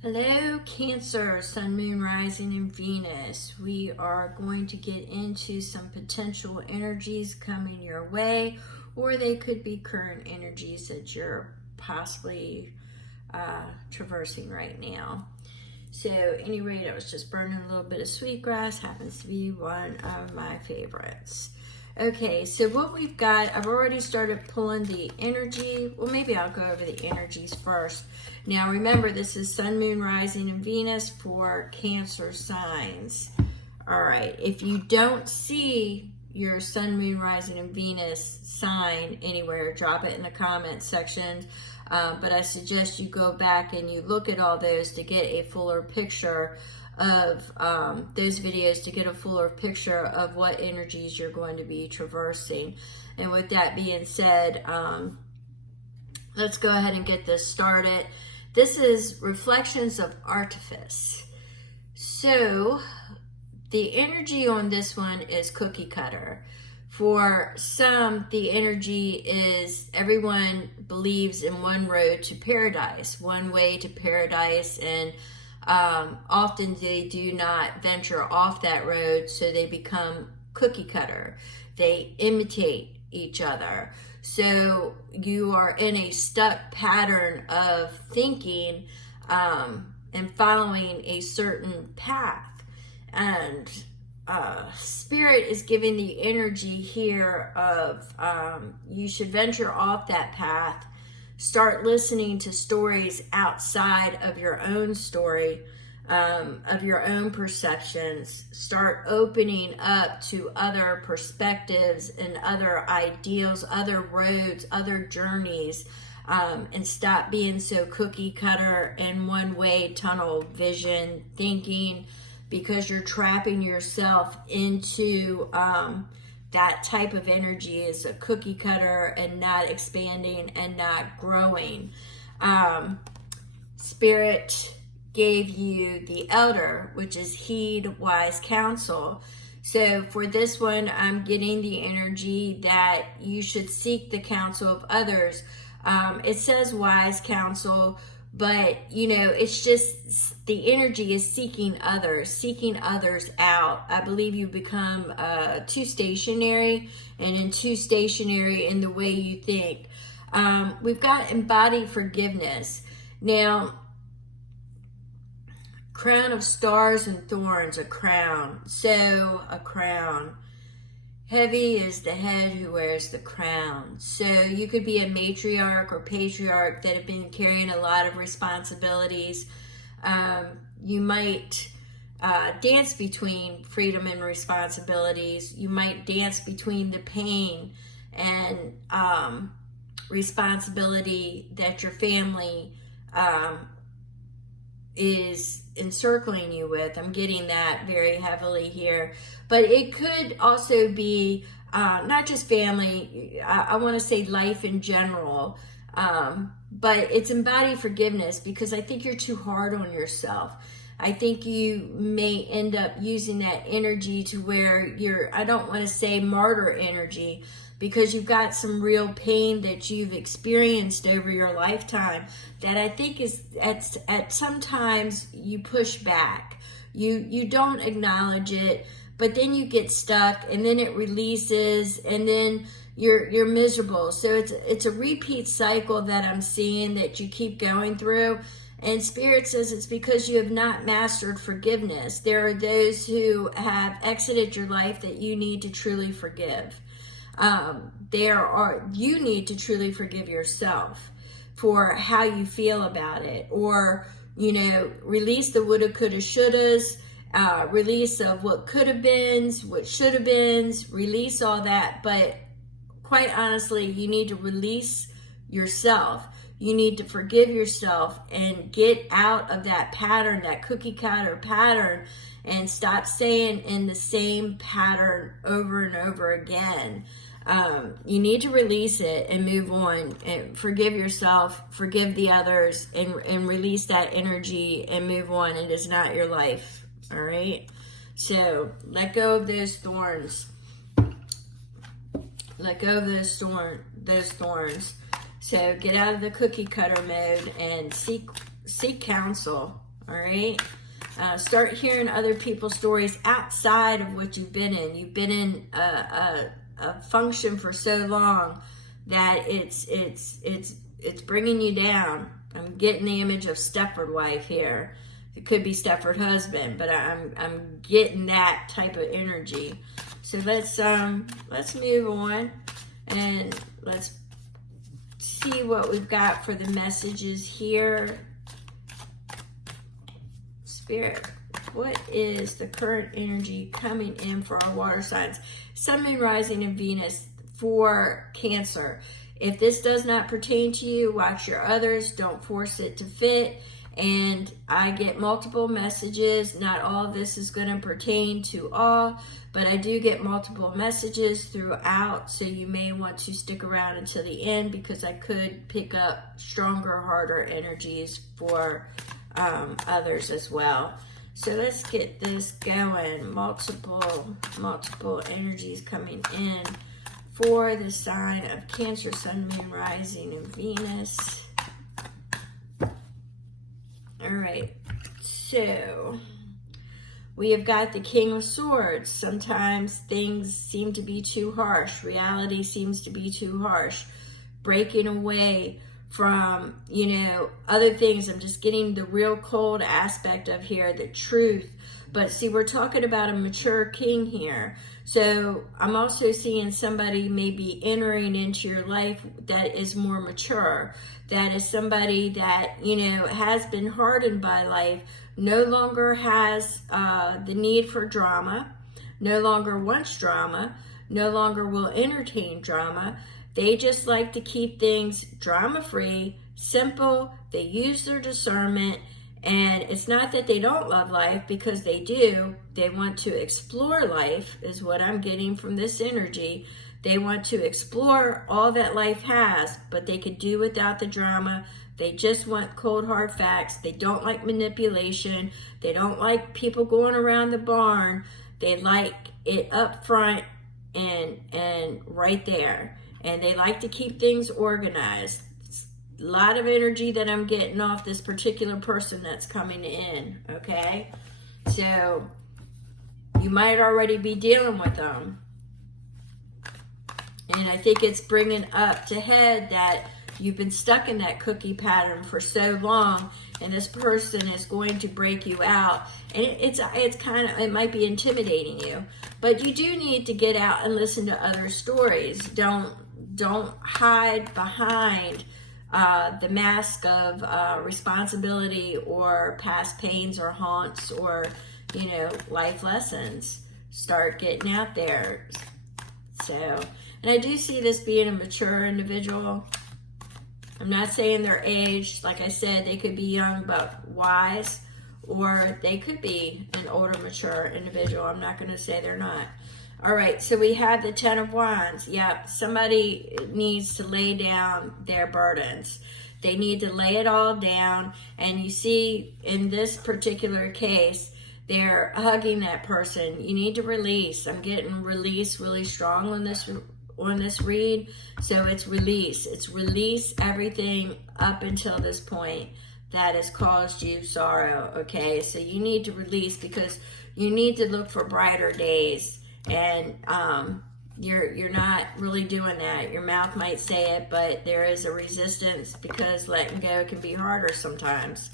Hello, Cancer, Sun, Moon, Rising, and Venus. We are going to get into some potential energies coming your way, or they could be current energies that you're possibly traversing right now. So, at any rate, I was just burning a little bit of sweetgrass. Happens to be one of my favorites. Okay, so what we've got, I've already started pulling the energy. Well, maybe I'll go over the energies first. Now, remember, this is Sun, Moon, Rising, and Venus for Cancer signs. All right, if you don't see your Sun, Moon, Rising, and Venus sign anywhere, drop it in the comment section. But I suggest you go back and you look at all those to get a fuller picture of those videos, to get a fuller picture of what energies you're going to be traversing. And with that being said, let's go ahead and get this started. This is Reflections of Artifice. So the energy on this one is cookie cutter. For some, the energy is everyone believes in one road to paradise, one way to paradise, and often they do not venture off that road, so they become cookie cutter. They imitate each other. So you are in a stuck pattern of thinking and following a certain path. And Spirit is giving the energy here of you should venture off that path. Start listening to stories outside of your own story, of your own perceptions. Start opening up to other perspectives and other ideals, other roads, other journeys, and stop being so cookie cutter and one way tunnel vision thinking, because you're trapping yourself into that type of energy is a cookie cutter and not expanding and not growing. Spirit gave you the Elder, which is heed wise counsel. So for this one, I'm getting the energy that you should seek the counsel of others. It says wise counsel, but it's just the energy is seeking others out. I believe you become too stationary, and too stationary in the way you think. We've got embodied forgiveness. Now, crown of stars and thorns, a crown. So a crown. Heavy is the head who wears the crown. So you could be a matriarch or patriarch that have been carrying a lot of responsibilities. You might dance between freedom and responsibilities. You might dance between the pain and responsibility that your family is encircling you with. I'm getting that very heavily here. But it could also be not just family, I want to say life in general. But it's embodied forgiveness, because I think you're too hard on yourself. I think you may end up using that energy to where you're, I don't want to say martyr energy, because you've got some real pain that you've experienced over your lifetime that I think is at sometimes you push back. You don't acknowledge it, but then you get stuck, and then it releases, and then you're miserable. So it's a repeat cycle that I'm seeing that you keep going through. And Spirit says it's because you have not mastered forgiveness. There are those who have exited your life that you need to truly forgive. You need to truly forgive yourself for how you feel about it, or release the woulda, coulda, shouldas, release of what could have been, what should have been, release all that. But quite honestly, you need to release yourself. You need to forgive yourself and get out of that pattern, that cookie cutter pattern, and stop staying in the same pattern over and over again. You need to release it and move on, and forgive yourself, forgive the others, and release that energy and move on. It is not your life. All right. So let go of those thorns. Let go of those thorns. So get out of the cookie cutter mode and seek counsel. all right? Start hearing other people's stories outside of what you've been in. You've been in a function for so long that it's bringing you down. I'm getting the image of Stepford wife here. It could be Stepford husband, but I'm getting that type of energy. So let's move on and let's see what we've got for the messages here. Spirit, what is the current energy coming in for our water signs? Sun, Moon, Rising, and Venus for Cancer. If this does not pertain to you, watch your others. Don't force it to fit. And I get multiple messages. Not all of this is going to pertain to all, but I do get multiple messages throughout. So you may want to stick around until the end because I could pick up stronger, harder energies for others as well. So let's get this going. Multiple energies coming in for the sign of Cancer, Sun, Moon, Rising, and Venus. All right, so we have got the King of Swords. Sometimes things seem to be too harsh. Reality seems to be too harsh. Breaking away from, other things. I'm just getting the real cold aspect of here, the truth. But see, we're talking about a mature king here. So I'm also seeing somebody maybe entering into your life that is more mature. That is somebody that, has been hardened by life, no longer has the need for drama, no longer wants drama, no longer will entertain drama. They just like to keep things drama-free, simple. They use their discernment. And it's not that they don't love life, because they do. They want to explore life, is what I'm getting from this energy. They want to explore all that life has, but they could do without the drama. They just want cold, hard facts. They don't like manipulation. They don't like people going around the barn. They like it up front and right there. And they like to keep things organized. A lot of energy that I'm getting off this particular person that's coming in, okay? So you might already be dealing with them. And I think it's bringing up to head that you've been stuck in that cookie pattern for so long, and this person is going to break you out. And it might be intimidating you, but you do need to get out and listen to other stories. Don't hide behind the mask of responsibility or past pains or haunts or, life lessons. Start getting out there. So, and I do see this being a mature individual. I'm not saying their age. Like I said, they could be young but wise, or they could be an older, mature individual. I'm not going to say they're not. All right, so we have the Ten of Wands. Yep, somebody needs to lay down their burdens. They need to lay it all down. And you see, in this particular case, they're hugging that person. You need to release. I'm getting release really strong on this read. So it's release. It's release everything up until this point that has caused you sorrow, okay? So you need to release, because you need to look for brighter days. And you're not really doing that. Your mouth might say it, but there is a resistance, because letting go can be harder sometimes.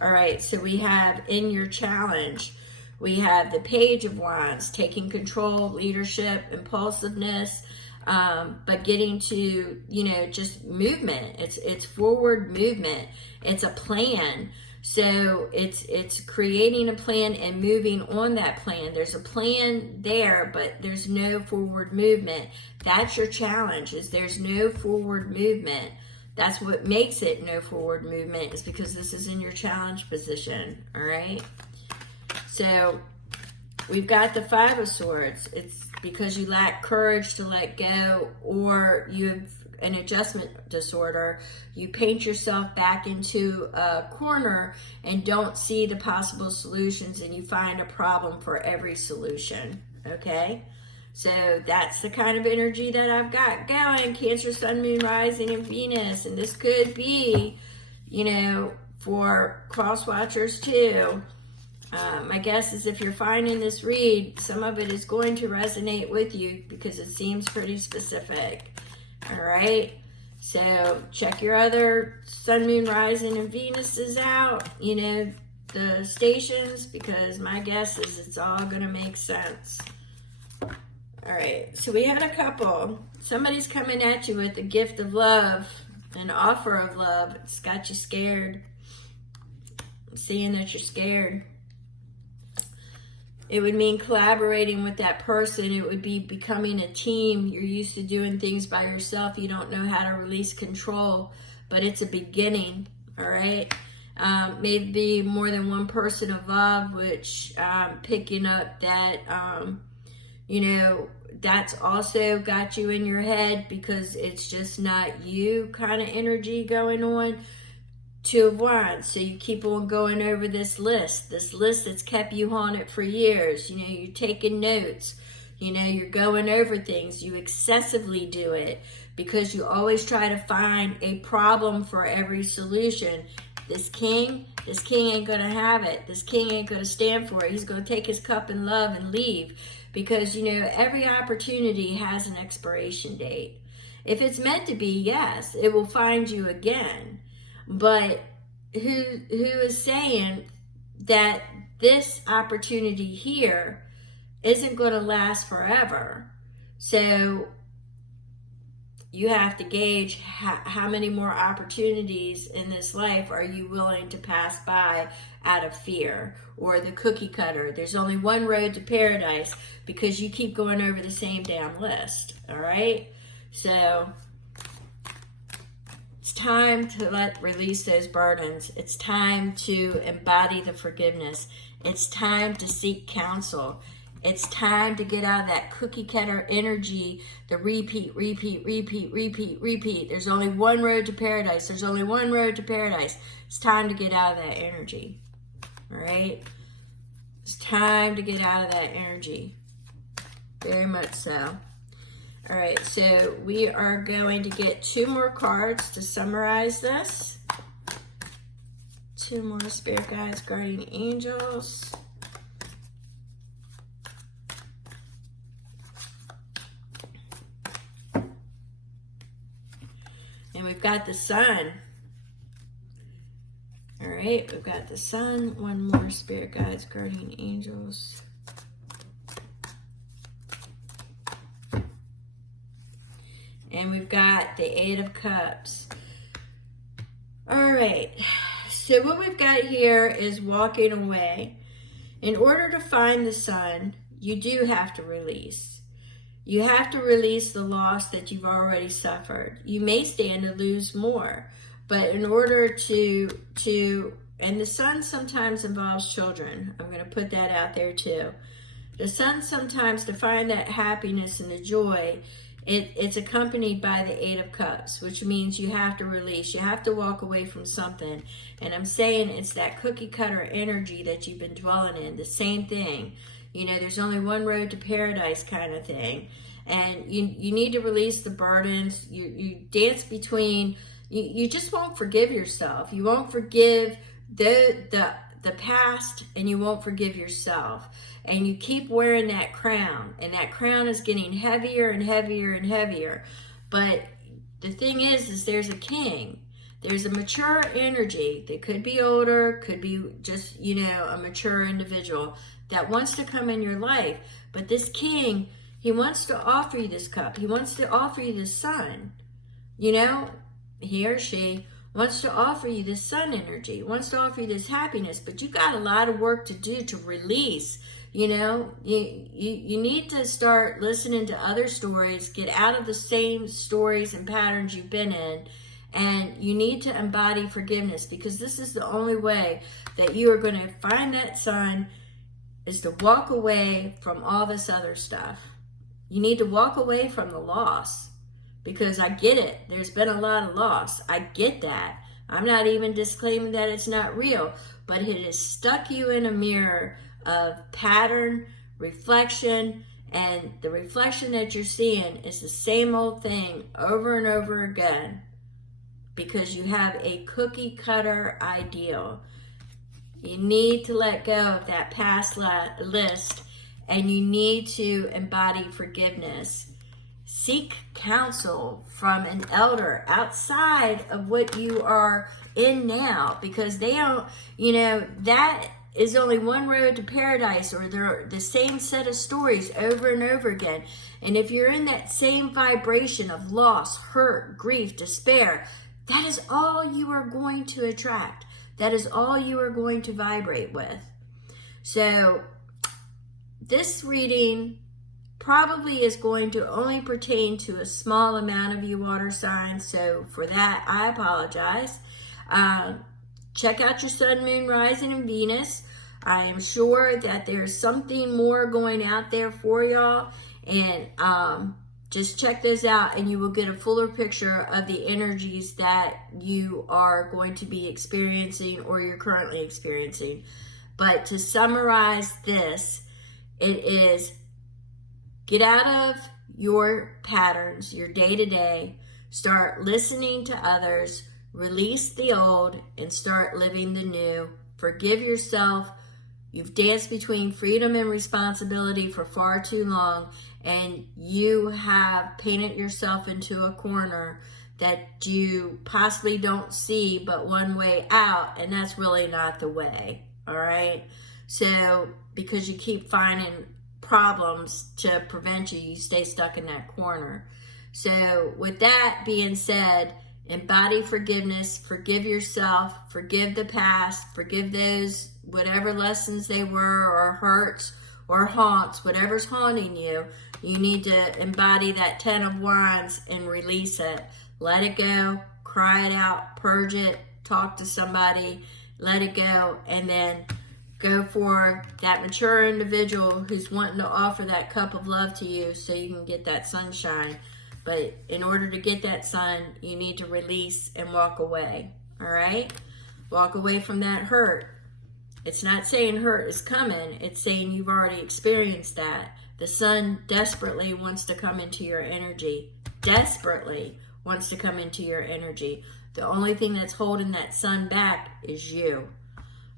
All right, so we have in your challenge, we have the Page of Wands, taking control, leadership, impulsiveness, but getting to, just movement. It's forward movement. It's a plan. So it's creating a plan and moving on that plan. There's a plan there, but there's no forward movement. That's your challenge, is there's no forward movement. That's what makes it no forward movement, is because this is in your challenge position, all right? So we've got the Five of Swords. It's because you lack courage to let go, or you have an adjustment disorder. You paint yourself back into a corner and don't see the possible solutions, and you find a problem for every solution, okay? So that's the kind of energy that I've got going. Cancer, Sun, Moon, Rising, and Venus. And this could be, for cross watchers too. My guess is if you're finding this read, some of it is going to resonate with you because it seems pretty specific. All right. So check your other sun, moon, rising, and Venuses out, you know, the stations, because my guess is it's all going to make sense. All right. So we had a couple. Somebody's coming at you with a gift of love, an offer of love. It's got you scared. I'm seeing that you're scared. It would mean collaborating with that person. It would be becoming a team. You're used to doing things by yourself. You don't know how to release control, but it's a beginning, all right? Maybe more than one person involved, which picking up that, you know, that's also got you in your head because it's just not you kind of energy going on. Two of Wands, so you keep on going over this list that's kept you haunted for years. You know, you're taking notes, you know, you're going over things, you excessively do it because you always try to find a problem for every solution. This king ain't gonna have it. This king ain't gonna stand for it. He's gonna take his cup and love and leave because, you know, every opportunity has an expiration date. If it's meant to be, yes, it will find you again. But who is saying that this opportunity here isn't going to last forever? So you have to gauge how many more opportunities in this life are you willing to pass by out of fear, or the cookie cutter. There's only one road to paradise because you keep going over the same damn list. All right. So it's time to release those burdens. It's time to embody the forgiveness. It's time to seek counsel. It's time to get out of that cookie cutter energy, the repeat. There's only one road to paradise. There's only one road to paradise. It's time to get out of that energy. All right? It's time to get out of that energy. Very much so. All right, so we are going to get two more cards to summarize this. Two more spirit guides, guardian angels. And we've got the sun. All right, we've got the sun. One more spirit guides, guardian angels. And we've got the Eight of Cups. All right. So what we've got here is walking away. In order to find the sun, you do have to release. You have to release the loss that you've already suffered. You may stand to lose more. But in order to and the sun sometimes involves children. I'm going to put that out there too. The sun sometimes, to find that happiness and the joy, it's accompanied by the Eight of Cups, which means you have to release. You have to walk away from something. And I'm saying it's that cookie cutter energy that you've been dwelling in, the same thing. You know, there's only one road to paradise kind of thing. And you need to release the burdens. You dance between, you just won't forgive yourself. You won't forgive the past, and you won't forgive yourself. And you keep wearing that crown, and that crown is getting heavier and heavier and heavier. But the thing is there's a king. There's a mature energy that could be older, could be just, you know, a mature individual that wants to come in your life. But this king, he wants to offer you this cup. He wants to offer you the sun. You know, he or she wants to offer you this sun energy, wants to offer you this happiness, but you got a lot of work to do to release. You know, you need to start listening to other stories, get out of the same stories and patterns you've been in, and you need to embody forgiveness, because this is the only way that you are going to find that sun, is to walk away from all this other stuff. You need to walk away from the loss, because I get it. There's been a lot of loss. I get that. I'm not even disclaiming that it's not real, but it has stuck you in a mirror of pattern, reflection, and the reflection that you're seeing is the same old thing over and over again. because you have a cookie cutter ideal. You need to let go of that past list, and you need to embody forgiveness. Seek counsel from an elder outside of what you are in now, because they don't, that is only one road to paradise, or they're the same set of stories over and over again. And if you're in that same vibration of loss, hurt, grief, despair, that is all you are going to attract. That is all you are going to vibrate with. So this reading probably is going to only pertain to a small amount of you water signs. So for that, I apologize. Check out your sun, moon, rising, and Venus. I am sure that there's something more going out there for y'all. And just check those out, and you will get a fuller picture of the energies that you are going to be experiencing or you're currently experiencing. But to summarize this, it is get out of your patterns, your day-to-day, start listening to others, release the old, and start living the new. Forgive yourself. You've danced between freedom and responsibility for far too long, and you have painted yourself into a corner that you possibly don't see but one way out, and that's really not the way, all right? So because you keep finding problems to prevent you, you stay stuck in that corner. So with that being said, embody forgiveness, forgive yourself, forgive the past, forgive those, whatever lessons they were, or hurts, or haunts, whatever's haunting you. You need to embody that 10 of Wands and release it. Let it go, cry it out, purge it, talk to somebody, let it go, and then go for that mature individual who's wanting to offer that cup of love to you so you can get that sunshine. But in order to get that sun, you need to release and walk away, all right? Walk away from that hurt. It's not saying hurt is coming. It's saying you've already experienced that. The sun desperately wants to come into your energy. Desperately wants to come into your energy. The only thing that's holding that sun back is you.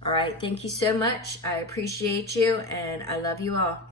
All right, thank you so much. I appreciate you, and I love you all.